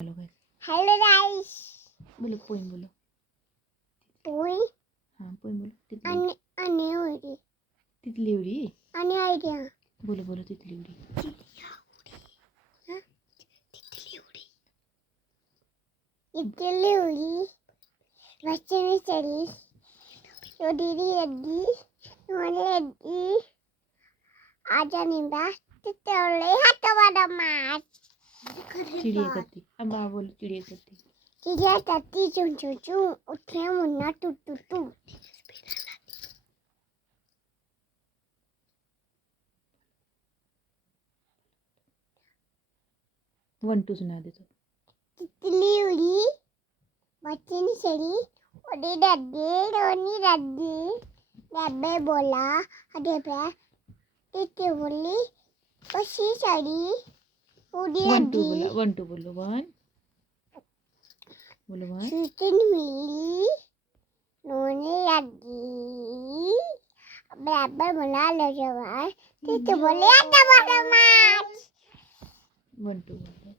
Hello guys, hello guys बोलो poem बोलो। पोई हाँ पोइम बोलो। तितली अने अने उड़ी तितली उड़ी। अने आइडिया बोलो बोलो तितली उड़ी। हाँ तितली उड़ी। इतनी उड़ी बच्चे में चली तो दीदी लगी मोने लगी आजा निंबा तितली हाथ वाला मार चिड़िया करती। अब आप बोलो चिड़िया करती। चिड़िया करती चुन चुन चुन उठे मुन्ना टू टू टू 1 2 सुना दे तो। तितली उड़ी बच्चे ने चली उड़ी डड्डी डब्बे बोला अरे बे तितली बोली पसी चढ़ी उड़ी 1 2 डड्डी बोलो 1 2 बोलो 1 बोलो 1 शूटिंग मिली नोने लगी बराबर बोला लो जवान तितली बोली आता बड़ा मार 1 2 बोलो।